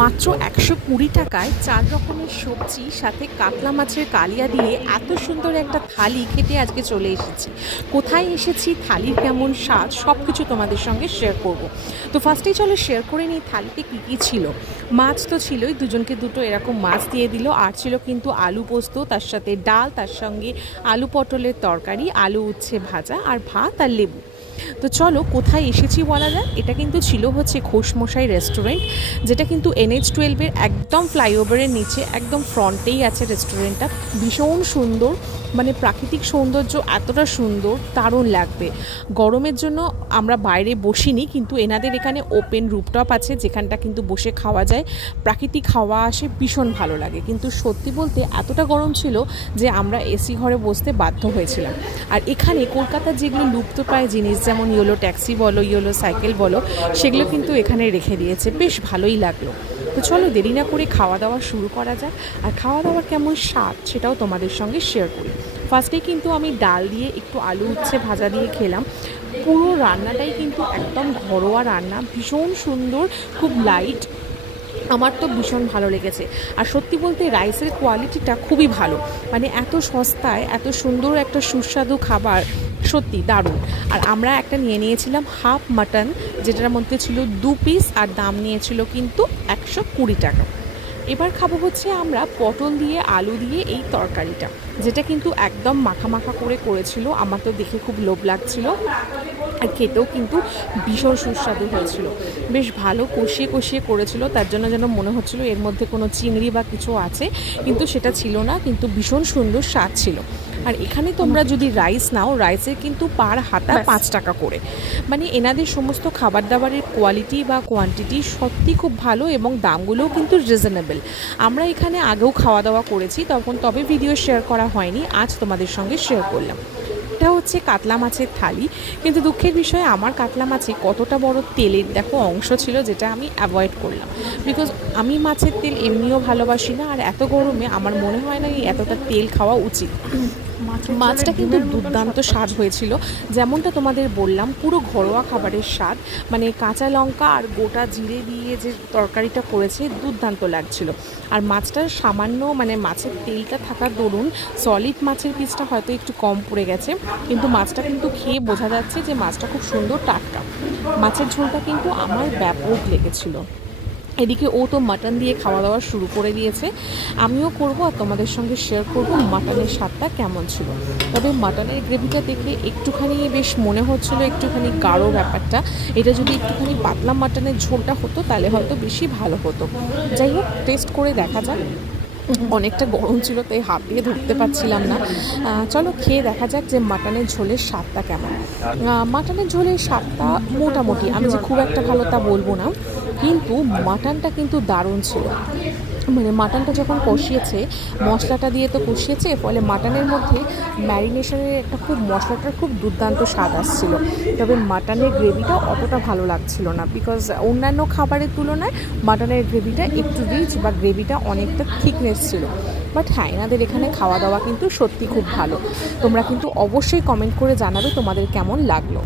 মাত্র ১২০ টাকায় ৪ রকমের সবজি সাথে কাতলা মাছের কালিয়া দিয়ে এত সুন্দর একটা থালি খেতে আজকে চলে এসেছি। কোথায় এসেছি, থালির কেমন স্বাদ, সব কিছু তোমাদের সঙ্গে শেয়ার করব। তো ফার্স্টেই চলো শেয়ার করে নিই থালিতে কী কী ছিল। মাছ তো ছিলই, দুজনকে দুটো এরকম মাছ দিয়ে দিল। আর ছিল কিন্তু আলু পোস্ত, তার সাথে ডাল, তার সঙ্গে আলু পটলের তরকারি, আলু উচ্ছে ভাজা আর ভাত আর লেবু। তো চলো কোথায় এসেছি বলা যায়। এটা কিন্তু ছিল হচ্ছে ঘোষমশাই রেস্টুরেন্ট, যেটা কিন্তু NH-12 একদম ফ্লাইওভারের নিচে একদম ফ্রন্টেই আছে রেস্টুরেন্টটা। ভীষণ সুন্দর, মানে প্রাকৃতিক সৌন্দর্য এতটা সুন্দর, দারুণ লাগবে। গরমের জন্য আমরা বাইরে বসিনি, কিন্তু এনাদের এখানে ওপেন রুফটপ আছে, যেখানটা কিন্তু বসে খাওয়া যায়, প্রাকৃতিক হাওয়া আসে, ভীষণ ভালো লাগে। কিন্তু সত্যি বলতে এতটা গরম ছিল যে আমরা এসি ঘরে বসতে বাধ্য হয়েছিলাম। আর এখানে কলকাতার যেগুলো লুপ্তপ্রায় জিনিস, যেমন ইয়েলো ট্যাক্সি বলো, ইয়েলো সাইকেল বলো, সেগুলো কিন্তু এখানে রেখে দিয়েছে, বেশ ভালোই লাগলো। তো চলো দেরি না করে খাওয়া দাওয়া শুরু করা যাক। আর খাওয়া দাওয়ার কেমন স্বাদ সেটাও তোমাদের সঙ্গে শেয়ার করি। ফার্স্টে কিন্তু আমি ডাল দিয়ে একটু আলু উচ্ছে ভাজা দিয়ে খেলাম। পুরো রান্নাটাই কিন্তু একদম ঘরোয়া রান্না, ভীষণ সুন্দর, খুব লাইট। আমার তো ভীষণ ভালো লেগেছে। আর সত্যি বলতে রাইসের কোয়ালিটিটা খুবই ভালো, মানে এত সস্তায় এত সুন্দর একটা সুস্বাদু খাবার, সত্যি দারুণ। আর আমরা একটা নিয়েছিলাম হাফ মাটন, যেটার মধ্যে ছিল 2 পিস, আর দাম নিয়েছিল কিন্তু 120 টাকা। এবার খাবো হচ্ছে আমরা পটল দিয়ে আলু দিয়ে এই তরকারিটা, যেটা কিন্তু একদম মাখা মাখা করে করেছিল। আমার তো দেখে খুব লোভ লাগছিল, আর খেতেও কিন্তু ভীষণ সুস্বাদু হয়েছিল। বেশ ভালো কষিয়ে কষিয়ে করেছিল, তার জন্য যেন মনে হচ্ছিল এর মধ্যে কোনো চিংড়ি বা কিছু আছে, কিন্তু সেটা ছিল না। কিন্তু ভীষণ সুন্দর স্বাদ ছিল। আর এখানে তোমরা যদি রাইস নাও, রাইসের কিন্তু পার হাতা 5 টাকা করে। মানে এনাদের সমস্ত খাবার দাবারের কোয়ালিটি বা কোয়ান্টিটি সত্যি খুব ভালো, এবং দামগুলোও কিন্তু রিজনেবল। আমরা এখানে আগেও খাওয়া দাওয়া করেছি, তবে ভিডিও শেয়ার করা হয়নি, আজ তোমাদের সঙ্গে শেয়ার করলাম। এটা হচ্ছে কাতলা মাছের থালি, কিন্তু দুঃখের বিষয় আমার কাতলা মাছে কতটা বড় তেলের দেখো অংশ ছিল, যেটা আমি অ্যাভয়েড করলাম। বিকজ আমি মাছের তেল এমনিও ভালোবাসি না, আর এত গরমে আমার মনে হয় না এতটা তেল খাওয়া উচিত। মাছটা কিন্তু দুর্দান্ত স্বাদ হয়েছিল, যেমনটা তোমাদের বললাম, পুরো ঘরোয়া খাবারের স্বাদ। মানে কাঁচা লঙ্কা আর গোটা জিরে দিয়ে যে তরকারিটা করেছে, দুর্দান্ত লাগছিল। আর মাছটার সামান্য, মানে মাছের তেলটা থাকার দরুন সলিড মাছের পিসটা হয়তো একটু কম পড়ে গেছে, কিন্তু মাছটা কিন্তু খেয়ে বোঝা যাচ্ছে যে মাছটা খুব সুন্দর টাটকা। মাছের ঝোলটা কিন্তু আমার ব্যাপক লেগেছিল। এদিকে ও তো মাটন দিয়ে খাওয়া দাওয়া শুরু করে দিয়েছে, আমিও করব, আর তোমাদের সঙ্গে শেয়ার করব মাটনের স্বাদটা কেমন ছিল। তবে মাটনের গ্রেভিটা দেখে একটুখানি বেশ মনে হচ্ছিলো একটুখানি গাঢ় ব্যাপারটা। এটা যদি একটুখানি পাতলা মাটনের ঝোলটা হতো তাহলে হয়তো বেশি ভালো হতো। যাই হোক, টেস্ট করে দেখা যাক। অনেকটা গরম ছিল, তাই হাত দিয়ে ধরতে পারছিলাম না। চলো খেয়ে দেখা যাক যে মাটনের ঝোলের স্বাদটা কেমন। মাটনের ঝোলের স্বাদটা মোটামুটি, আমি যে খুব একটা ভালো তা বলবো না, কিন্তু মাটনটা কিন্তু দারুণ ছিল। মানে মাটনটা যখন কষিয়েছে, মশলাটা দিয়ে তো কষিয়েছে, ফলে মাটনের মধ্যে ম্যারিনেশনের একটা খুব মশলাটার খুব দুর্দান্ত স্বাদ আসছিল। তবে মাটনের গ্রেভিটা অতটা ভালো লাগছিল না, বিকজ অন্যান্য খাবারের তুলনায় মাটনের গ্রেভিটা একটু রিচ, বা গ্রেভিটা অনেকটা থিকনেস ছিল। বাট হ্যাঁ, এনাদের এখানে খাওয়া দাওয়া কিন্তু সত্যি খুব ভালো। তোমরা কিন্তু অবশ্যই কমেন্ট করে জানাবে তোমাদের কেমন লাগলো।